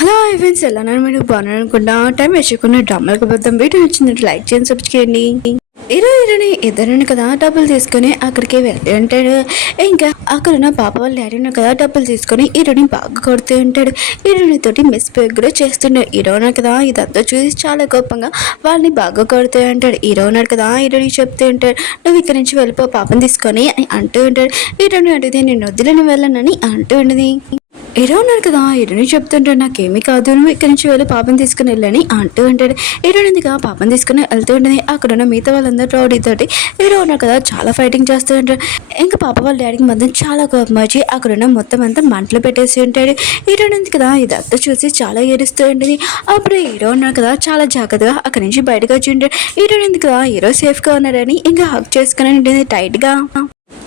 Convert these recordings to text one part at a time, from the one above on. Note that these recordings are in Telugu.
హలో ఈవెంట్స్ ఎలా మీరు బాగున్నారు అనుకుంటా టైం వేసుకున్న డ్రామాలకు బద్దం వీడియో నచ్చిందంటే లైక్ చేయండి, సబ్స్క్రైబ్ చేయండి. హీరోయిన్ ఇద్దరుని కదా డబ్బులు తీసుకుని అక్కడికి వెళ్తూ ఉంటాడు. ఇంకా అక్కడ ఉన్న పాప వాళ్ళ డాడీని కదా డబ్బులు తీసుకొని హీరోని బాగా కొడుతూ ఉంటాడు. హీరోని తోటి మిస్బిహేవ్ కూడా చేస్తుంటాడు. హీరోనా కదా ఇదంతా చూసి చాలా కోపంగా వాళ్ళని బాగా కొడుతూ ఉంటాడు. హీరోనాడు కదా హీరోని చెప్తూ ఉంటాడు, నువ్వు ఇక్కడ నుంచి వెళ్ళిపో పాపం తీసుకొని అని అంటూ ఉంటాడు. హీరోని అడిగితే నేను వదిలేని వెళ్ళనని అంటూ ఉండేది. హీరో ఉన్నారు కదా హీరోని చెప్తుంటాడు, నాకేమీ కాదు నువ్వు ఇక్కడి నుంచి వెళ్ళి పాపం తీసుకుని వెళ్ళని అంటూ ఉంటాడు. హీరోని ఎందుకు పాపం తీసుకుని వెళ్తూ ఉంటుంది. అక్కడ ఉన్న మిగతా వాళ్ళందరూ రౌడీతోటి హీరో ఉన్నారు కదా చాలా ఫైటింగ్ చేస్తూ ఉంటాడు. ఇంకా పాప వాళ్ళ డాడీకి మాత్రం చాలా కోపం వచ్చి అక్కడ ఉన్న మొత్తం అంతా మంటలు పెట్టేసి ఉంటాడు. హీరోని ఎందుకు కదా ఇదంతా చూసి చాలా ఏడుస్తూ ఉంటుంది. అప్పుడు హీరో ఉన్నారు కదా చాలా జాగ్రత్తగా అక్కడి నుంచి బయటకు వచ్చి ఉంటాడు. హీరోని ఎందుకు కదా హీరో సేఫ్గా ఉన్నారని ఇంకా హక్ చేసుకుని ఉంటుంది టైట్గా.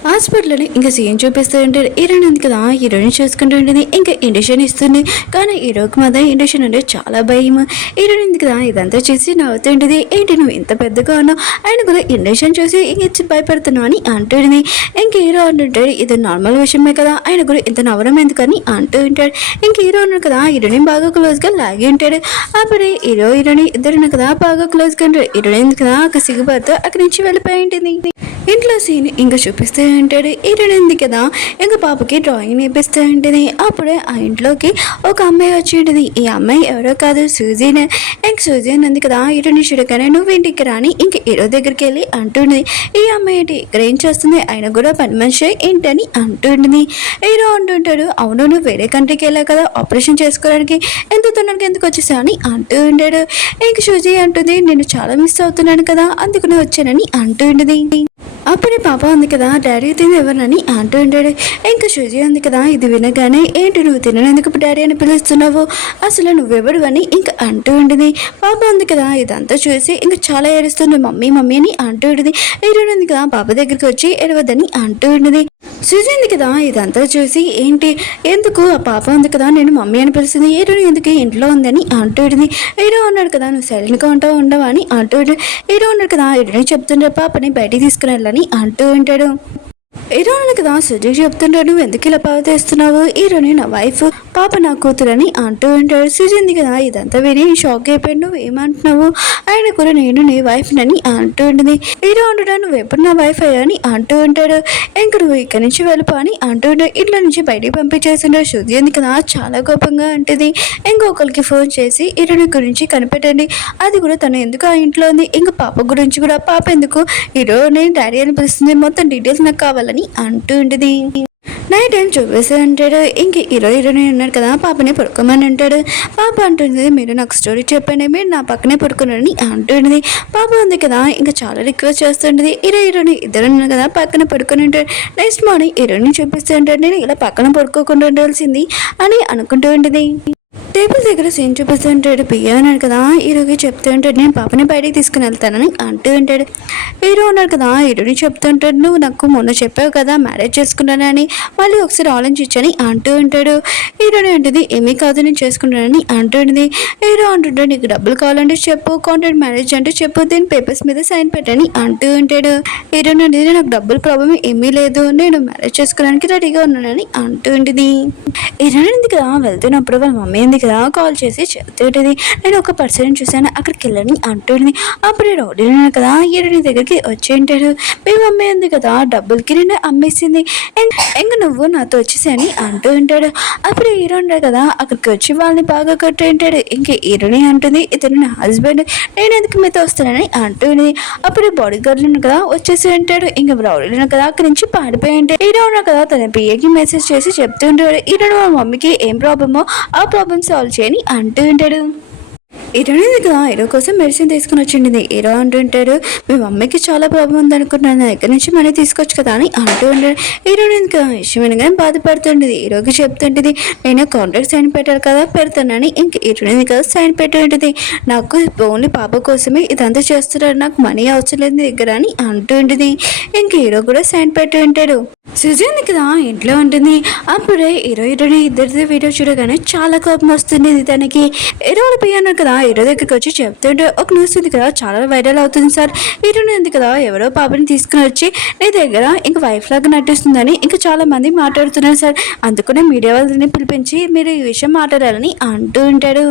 హాస్పిటల్ని ఇంకా సీఎం చూపిస్తూ ఉంటాడు. హీరోయిన్ ఉంది కదా హీరోయిన్ చూసుకుంటూ ఉంటుంది. ఇంకా ఇండక్షన్ ఇస్తుంది. కానీ హీరోకి మాత్రం ఇండక్షన్ అంటే చాలా భయం. హీరోయిన్ ఉంది కదా ఇదంతా చూసి నవ్వుతుంటుంది. ఏంటి నువ్వు ఇంత పెద్దగా ఉన్నావు, ఆయన కూడా ఇండక్షన్ చూసి ఇంక భయపడుతున్నావు అని అంటుంది. ఇంక హీరో అంటుంటాడు, ఇది నార్మల్ విషయమే కదా, ఆయన కూడా ఇంత నవ్వడం ఎందుకని అంటూ ఉంటాడు. ఇంక హీరో ఉన్నాడు కదా హీరోయిన్ బాగా క్లోజ్గా లాగి ఉంటాడు. అప్పుడే హీరోయిన్ ఇద్దరు కదా బాగా క్లోజ్గా ఉంటాడు. హీరోయిన్ కదా ఒక సిగ్గుపడుతూ అక్కడి నుంచి వెళ్ళిపోయి ఉంటుంది. ఇంట్లో సీన్ ఇంకా చూపిస్తూ ఉంటాడు. హీరోయిన్ ఉంది కదా ఇంకా పాపకి డ్రాయింగ్ నేర్పిస్తూ ఉంటుంది. అప్పుడే ఆ ఇంట్లోకి ఒక అమ్మాయి వచ్చి ఉంటుంది. ఈ అమ్మాయి ఎవరో కాదు సూజీన్. ఇంక సూజీన్ ఉంది కదా హీరోని చూడగానే నువ్వు ఇంటికి రాని ఇంక హీరో దగ్గరికి వెళ్ళి అంటుంది. ఈ అమ్మాయి ఏంటి ఇక్కడ ఏం చేస్తుంది, ఆయన కూడా పని మనిషి ఏంటని అంటుంది. హీరో అంటుంటాడు, అవును నువ్వు వేరే కంట్రీకి వెళ్ళావు కదా ఆపరేషన్ చేసుకోవడానికి, ఎంత తొందరగా ఎందుకు వచ్చేసా అని అంటూ ఉంటాడు. ఇంక సూజీ అంటుంది, నేను చాలా మిస్ అవుతున్నాను కదా అందుకుని వచ్చానని అంటూ ఉంటుంది. అప్పుడే పాప ఉంది కదా డాడీ తిని ఎవరినని అంటూ ఉంటాడు. ఇంకా శుజీ ఉంది కదా ఇది వినగానే ఏంటి నువ్వు తిననందుకు డాడీ అని పిలుస్తున్నావు, అసలు నువ్వెవడు అని ఇంకా అంటూ ఉంటుంది. పాప ఉంది కదా ఇదంతా చూసి ఇంకా చాలా ఏడుస్తుంది. మమ్మీ మమ్మీ అని అంటూ ఉంటుంది. హీరోయిన్ ఉంది కదా పాప దగ్గరికి వచ్చి ఎడవద్దని అంటూ ఉంటుంది. శుజీ ఉంది కదా ఇదంతా చూసి ఏంటి ఎందుకు ఆ పాప ఉంది కదా నేను మమ్మీ అని పిలుస్తుంది, హీరోయిన్ ఎందుకు ఇంట్లో ఉందని అంటూ ఉంటుంది. హీరో ఉన్నాడు కదా నువ్వు సైలెంట్గా ఉంటావు ఉండవా అని అంటూ ఉంటాడు. హీరో ఉన్నాడు కదా హీరోయిన్ చెప్తుంటాడు పాపని బయటికి తీసుకుని వెళ్ళని అంటూ ఉంటాడు. హీరోయిన్ కదా సుజీకి చెప్తుంటాడు, నువ్వు ఎందుకు ఇలా ప్రవర్తిస్తున్నావు, హీరోని నా వైఫ్ పాప నా కూతురని అంటూ ఉంటాడు. సుజీ కదా ఇదంతా విని షాక్ అయిపోయాడు. నువ్వు ఏమంటున్నావు, ఆయన కూడా నేను నీ వైఫ్ నని అంటూ ఉంటుంది. హీరో అంటాడు, నువ్వు ఎప్పుడు నా వైఫ్ అయ్యాని అంటూ ఉంటాడు. ఇంక నువ్వు ఇక్కడి నుంచి వెళ్ళిపో అని అంటూ ఉంటాడు. ఇంట్లో నుంచి బయటికి పంపించేస్తుంటాడు. సుజీ కదా చాలా కోపంగా ఉంటుంది. ఇంకొకరికి ఫోన్ చేసి హీరోని గురించి కనిపెట్టండి, అది కూడా తను ఎందుకు ఆ ఇంట్లో ఉంది, ఇంకా పాప గురించి కూడా పాప ఎందుకు హీరోని డాడీ అని పిలుస్తుంది, మొత్తం డీటెయిల్స్ నాకు కావాలని అంటూ ఉంటుంది. నైట్ టైం చూపిస్తూ అంటాడు. ఇంక హీరోయిన్ ఉన్నారు కదా పాపని పడుకోమని అంటాడు. పాప అంటుంది, మీరు నాకు స్టోరీ చెప్పండి, మీరు నా పక్కనే పడుకున్నారని అంటుంది. పాప ఉంది కదా ఇంకా చాలా రిక్వెస్ట్ చేస్తుంటుంది. హీరోయిన్ ఇద్దరు ఉన్నారు కదా పక్కన పడుకొని ఉంటాడు. నెక్స్ట్ మార్నింగ్ హీరోయిన్ చూపిస్తూ ఉంటాడు, నేను ఇలా పక్కన పడుకోకుండా ఉండాల్సింది అని అనుకుంటూ ఉంటుంది. టేబుల్ దగ్గర సీన్ చూపిస్తూ ఉంటాడు. పియ్య ఉన్నాడు కదా హీరోకి చెప్తూ ఉంటాడు, నేను పాపని బయటికి తీసుకుని వెళ్తానని అంటూ ఉంటాడు. హీరో ఉన్నాడు కదా హీరోని చెప్తూ ఉంటాడు, నువ్వు నాకు మొన్న చెప్పావు కదా మ్యారేజ్ చేసుకుంటానని, మళ్ళీ ఒకసారి ఆలోచించని అంటూ ఉంటాడు. హీరోని అంటుంది, ఏమీ కాదు నేను చేసుకుంటానని అంటుంది. హీరో అంటుంటాడు, నీకు డబ్బులు కావాలంటే చెప్పు, కాంట్రాక్ట్ మ్యారేజ్ అంటే చెప్పు, దీని పేపర్స్ మీద సైన్ పెట్టని అంటూ ఉంటాడు. హీరోని అంటే నాకు డబ్బులు ప్రాబ్లం ఏమీ లేదు, నేను మ్యారేజ్ చేసుకోవడానికి రెడీగా ఉన్నానని అంటూ ఉంటుంది. హీరోని కదా వెళ్తున్నప్పుడు వాళ్ళ మమ్మీ ఉంది కదా కాల్ చేసి చెప్తుంటుంది, నేను ఒక పర్సన్ చూసాను అక్కడికి వెళ్ళని అంటుంది. అప్పుడు రౌడీ కదా హీరోని దగ్గరికి వచ్చి ఉంటాడు. మీ మమ్మీ ఉంది కదా డబ్బులకి నేను అమ్మేసింది, ఇంక నువ్వు నాతో వచ్చేసాని అంటూ ఉంటాడు. అప్పుడు హీరో ఉంటాడు కదా అక్కడికి వచ్చి వాళ్ళని బాగా కొట్టి ఉంటాడు. ఇంక హీరోని అంటుంది, ఇతను నా హస్బెండ్, నేను ఎందుకు మీతో వస్తానని అంటుంది. అప్పుడు బాడీ గార్డులు కదా వచ్చేసి ఉంటాడు. ఇంకా రౌడీలు కదా అక్కడి నుంచి పారిపోయి ఉంటాడు. హీరో ఉన్నా కదా తన పిఏకి మెసేజ్ చేసి చెప్తూ ఉంటాడు, హీరో మా మమ్మీకి ఏం ప్రాబ్లమో ఆ ప్రాబ్లమ్ సాల్వ్ చేయని అంటూ ఉంటాడు. హీరోయిన్ కదా హీరో కోసం మెడిసిన్ తీసుకుని వచ్చింది. హీరో అంటుంటాడు, మీ మమ్మీకి చాలా ప్రాబ్లం ఉంది అనుకుంటున్నాను, నా దగ్గర నుంచి మనీ తీసుకోవచ్చు కదా అని అంటూ ఉంటాడు. హీరోయిన్ కదా విషయం కానీ బాధపడుతుంటుంది. హీరోకి చెప్తుంటుంది, నేను కాంట్రాక్ట్ సైన్ పెట్టాలి కదా పెడతానని. ఇంక హీరోయిన్ కదా సైన్ పెట్టి ఉంటుంది. నాకు ఓన్లీ పాప కోసమే ఇదంతా చేస్తున్నాడు, నాకు మనీ అవసరం లేదు నీ దగ్గర అని అంటూ ఉంటుంది. ఇంక హీరో కూడా సైన్ పెట్టి ఉంటాడు. సుజీ ఉంది కదా ఇంట్లో ఉంటుంది. అప్పుడే హీరోయిన్ ఇద్దరిది వీడియో చూడగానే చాలా కోపం వస్తుంది తనకి. హీరోలు పోయాను కదా హీరో దగ్గరికి వచ్చి చెప్తుంటే ఒక న్యూస్ ఉంది కదా చాలా వైరల్ అవుతుంది సార్. హీరోయిన్ ఉంది కదా ఎవరో పాపని తీసుకుని వచ్చి నీ దగ్గర ఇంక వైఫ్ లాగా నటిస్తుందని ఇంకా చాలా మంది మాట్లాడుతున్నారు సార్. అందుకనే మీడియా వాళ్ళని పిలిపించి మీరు ఈ విషయం మాట్లాడాలని అంటూ ఉంటాడు.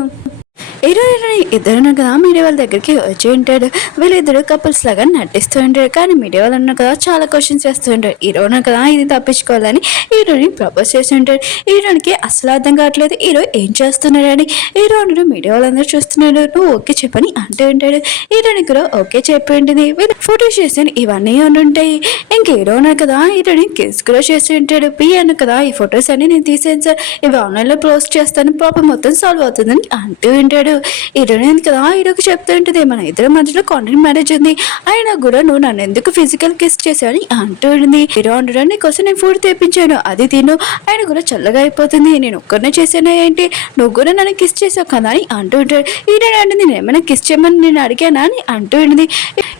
హీరోయిన్ ఇద్దరు కదా మీడియా వాళ్ళ దగ్గరికి వచ్చి ఉంటాడు. వీళ్ళిద్దరు కపుల్స్ లాగా నటిస్తూ ఉంటారు. కానీ మీడియా వాళ్ళు అన్న కదా చాలా క్వశ్చన్స్ చేస్తూ ఉంటారు. హీరోయిన్ కదా ఇది తప్పించుకోవాలని హీరోయిన్ ప్రపోజ్ చేసి ఉంటాడు. హీరోయిన్కి అసలు అర్థం కావట్లేదు హీరో ఏం చేస్తున్నాడని. హీరోయిన్ మీడియా వాళ్ళందరూ చూస్తున్నాడు. నువ్వు ఓకే చెప్పని అంటూ ఉంటాడు. హీరోయిన్ కూడా ఓకే చెప్పి ఉంటుంది. వీళ్ళు ఫోటో చేసి ఇవన్నీ ఉంటాయి. ఇంక హీరోయిన్ కదా హీరోయిన్ కిస్ కూడా చేసి ఉంటాడు. పియాను కదా ఈ ఫొటోస్ అన్ని నేను తీసాను సార్, ఇవి ఆన్లైన్లో పోస్ట్ చేస్తాను, ప్రాబ్లం మొత్తం సాల్వ్ అవుతుందని అంటూ ఉంటాడు. హీరోయిన్ కదా హీరోకి చెప్తూ ఉంటుంది మన ఇద్దరి మధ్యలో కాంట్రాక్ట్ మ్యారేజ్ ఉంది, అయినా కూడా నువ్వు నన్ను ఎందుకు ఫిజికల్ కిస్ చేశావని అంటూ ఉంటుంది. హీరో అంటాడు నీకోసం నేను ఫుడ్ తెప్పించాను అది తిను, ఆయన కూడా చల్లగా అయిపోతుంది, నేను ఒక్కరినే చేశాను ఏంటి, నువ్వు కూడా నన్ను కిస్ చేసావు కదా అని అంటూ ఉంటాడు. హీరోయిన్ అంటే నేను ఏమైనా కిస్ చేయమని నేను అడిగానా అని అంటూ ఉంటుంది.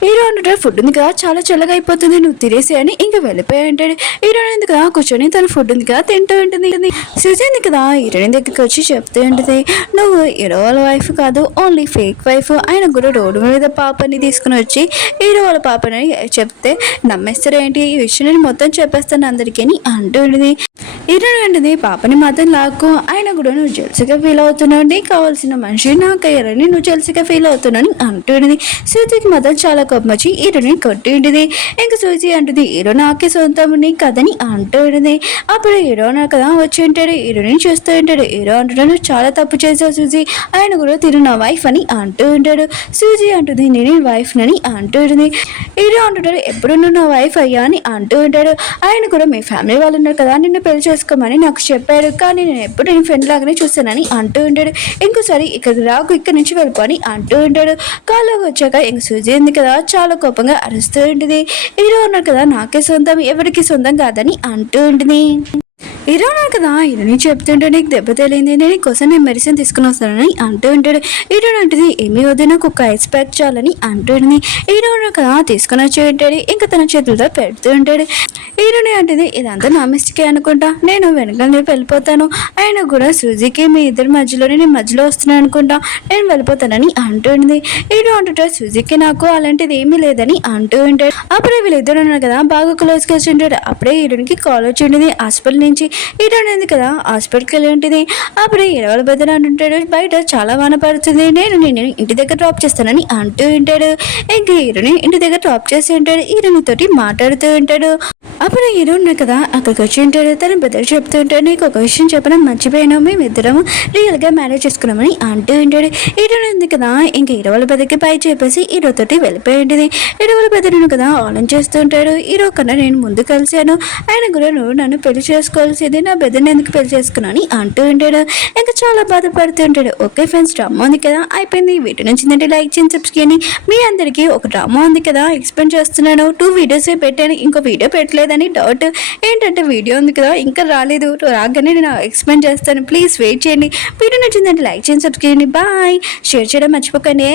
హీరో అంటాడు ఫుడ్ ఉంది కదా చాలా చల్లగా అయిపోతుంది నువ్వు తినేసి అని ఇంకా వెళ్ళిపోయి ఉంటాడు. హీరోయిన్ ఉంది కదా కూర్చొని తన ఫుడ్ ఉంది కదా తింటూ ఉంటుంది. సుజీ కదా హీరోయిన్ దగ్గరికి వచ్చి చెప్తూ ఉంటుంది నువ్వు హీరో వాళ్ళ వైఫ్ కాదు ఓన్లీ ఫేక్ వైఫ్, ఆయన కూడా రోడ్డు మీద పాపని తీసుకుని వచ్చి హీరో వాళ్ళ పాపని చెప్తే నమ్మేస్తారు ఏంటి, ఈ విషయం నేను మొత్తం చెప్పేస్తాను అందరికీ అని అంటూ ఉంటుంది. హీరోయిన్ అంటుంది పాపని మాత్రం లాక్కు, ఆయన కూడా నువ్వు జెల్సీగా ఫీల్ అవుతున్నావు, నీకు కావాల్సిన మనిషి నాకు అయ్యారని నువ్వు జెల్సీగా ఫీల్ అవుతున్నావు అంటూ ఉంటుంది. సూజీకి మాత్రం చాలా కోపం వచ్చి హీరోని కొట్టి ఉంటుంది. ఇంకా సూజీ అంటుంది హీరో నాకే సొంతం నీ కథని అంటూ ఉంటుంది. అప్పుడు హీరో నా కదా వచ్చి ఉంటాడు. హీరోని చూస్తూ ఉంటాడు. హీరో అంటాడు నువ్వు చాలా తప్పు చేసావు సూజీ, ఆయన కూడా తిరు నా వైఫ్ అని అంటూ ఉంటాడు. సూజీ అంటుంది నేను వైఫ్ అని అంటూ ఉంటుంది. హీరో అంటుంటాడు ఎప్పుడు నువ్వు నా వైఫ్ అయ్యా అని అంటూ ఉంటాడు. ఆయన కూడా మీ ఫ్యామిలీ వాళ్ళు ఉన్నారు కదా నిన్ను పెళ్లి చేసుకోమని నాకు చెప్పారు, కానీ నేను ఎప్పుడు నేను ఫ్రెండ్ లాగానే చూస్తానని అంటూ ఉంటాడు. ఇంకోసారి ఇక్కడ రాకు ఇక్కడి నుంచి వెళ్ళిపోని అంటూ ఉంటాడు. కాళ్ళకి వచ్చాక ఇంక సూజీ ఉంది కదా చాలా కోపంగా అరుస్తూ ఉంటుంది. హీరో ఉన్నారు కదా నాకే సొంతం ఎవరికి సొంతం కాదని అంటూ ఉంటుంది. హీరోనా కదా హీరోని చెప్తుంటే నీకు దెబ్బ తెలియంది నేను కోసం నేను మెడిసిన్ తీసుకుని వస్తానని అంటూ ఉంటాడు. హీరోని అంటుంది ఏమీ వద్దు నాకు ఒక ఐస్ ప్యాక్ చాలని అంటూ ఉంటుంది. హీరోనా కదా తీసుకుని వచ్చి ఉంటాడు. ఇంకా తన చేతులతో పెడుతూ ఉంటాడు. హీరోని అంటుంది ఇదంతా నా మిస్టేకే అనుకుంటా, నేను వెనకాల వెళ్ళిపోతాను, ఆయన కూడా సూజీకి మీ ఇద్దరి మధ్యలోనే నేను మధ్యలో వస్తున్నాను అనుకుంటా, నేను వెళ్ళిపోతానని అంటూ ఉంటుంది. హీరో అంటుంటాడు సూజీకి నాకు అలాంటిది ఏమీ లేదని అంటూ ఉంటాడు. అప్పుడే వీళ్ళిద్దరు ఉన్నారు కదా బాగా క్లోజ్గా వచ్చి ఉంటాడు. అప్పుడే హీరోనికి కాల్ వచ్చి ఉంటుంది హాస్పిటల్ నుంచి. హీరోయిన్ ఉంది కదా హాస్పిటల్కి వెళ్ళి ఉంటుంది. అప్పుడు హీరోల బెదర్ అంటుంటాడు బయట చాలా వాన పడుతుంది, నేను ఇంటి దగ్గర డ్రాప్ చేస్తానని అంటూ ఉంటాడు. ఇంకా హీరోని ఇంటి దగ్గర డ్రాప్ చేసి ఉంటాడు. హీరోయిన్ తోటి మాట్లాడుతూ ఉంటాడు. అప్పుడు హీరో ఉన్నా కదా అక్కడికి వచ్చి ఉంటాడు. తన బెదర్ చెప్తూ ఉంటాడు నీకు ఒక విషయం చెప్పడం మర్చిపోయాను, మేము ఇద్దరం రియల్గా మ్యారేజ్ చేసుకున్నామని అంటూ ఉంటాడు. హీరోయిన్ ఉంది కదా ఇంకా హీరో వాళ్ళ బెదర్కి పై చెప్పేసి హీరో తోటి వెళ్ళిపోయి ఉంటుంది. హీరో వాళ్ళ బెదర్ను కదా ఆలోచన చేస్తూ ఉంటాడు. హీరో కన్నా నేను ముందు కలిశాను, ఆయన కూడా నువ్వు నన్ను పెళ్లి చేసుకోవాల్సింది, నా బెదర్ని ఎందుకు పెళ్లి చేసుకున్నాను అంటూ ఉంటాడు. ఇంకా చాలా బాధపడుతూ ఉంటాడు. ఓకే ఫ్రెండ్స్ డ్రామా ఉంది కదా అయిపోయింది. వీడియో నచ్చిందంటే లైక్ చేయండి, సబ్స్క్రైబ్ చేయండి. మీ అందరికీ ఒక డ్రామా ఉంది కదా ఎక్స్ప్లెయిన్ చేస్తున్నాను, 2 వీడియోస్ పెట్టాను ఇంకో వీడియో పెట్టలేదని డౌట్ ఏంటంటే వీడియో ఉంది కదా ఇంకా రాలేదు, రాగానే నేను ఎక్స్ప్లెయిన్ చేస్తాను, ప్లీజ్ వెయిట్ చేయండి. వీడియో నచ్చిందంటే లైక్ చేయండి, సబ్స్క్రైబ్ చేయండి. బాయ్, షేర్ చేయడం మర్చిపోకండి.